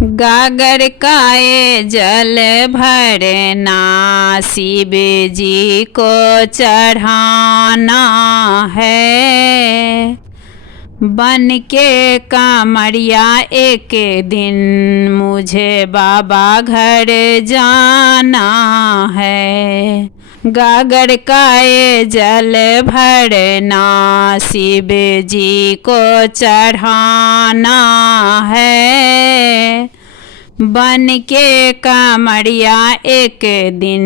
गागर काए जल भरना शिव जी को चढ़ाना है। बन के कांवरिया एक दिन मुझे बाबा घर जाना है। गागर काए जल भरना शिव जी को चढ़ाना है। बन के कांवरिया एक दिन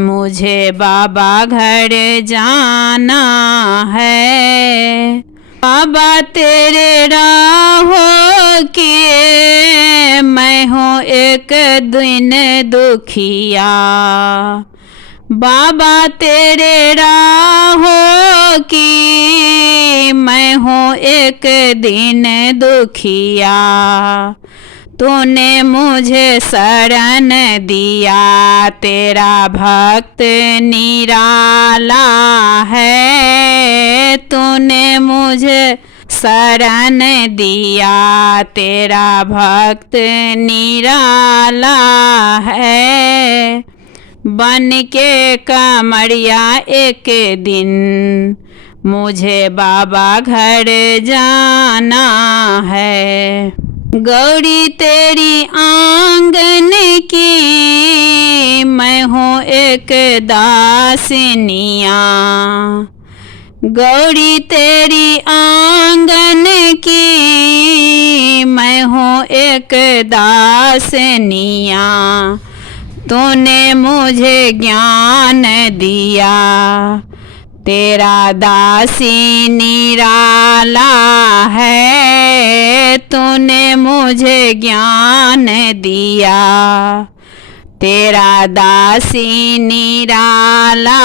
मुझे बाबा घर जाना है। बाबा तेरे राहों के मैं हूँ एक दिन दुखिया। बाबा तेरे राहों की मैं हूँ एक दिन दुखिया। तूने मुझे शरण दिया तेरा भक्त निराला है। तूने मुझे शरण दिया तेरा भक्त निराला है। बन के कांवरिया एक दिन मुझे बाबा घर जाना है। गौरी तेरी आंगन की मैं हूँ एक दासिनिया। गौरी तेरी आंगन की मैं हूँ एक दासिनिया। तूने मुझे ज्ञान दिया तेरा दासी निराला है। तूने मुझे ज्ञान दिया तेरा दासी निराला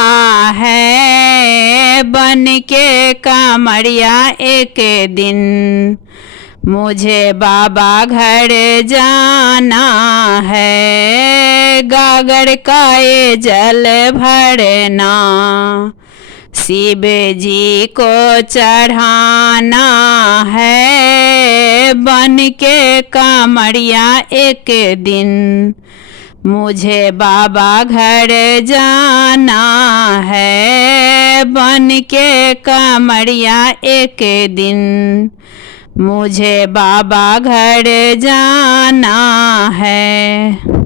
है। बन के कांवरिया एक दिन मुझे बाबा घर जाना है। गागर काए जल भरना शिव जी को चढ़ाना है। बन के कांवरिया एक दिन मुझे बाबा घर जाना है। बन के कांवरिया एक दिन मुझे बाबा घर जाना है।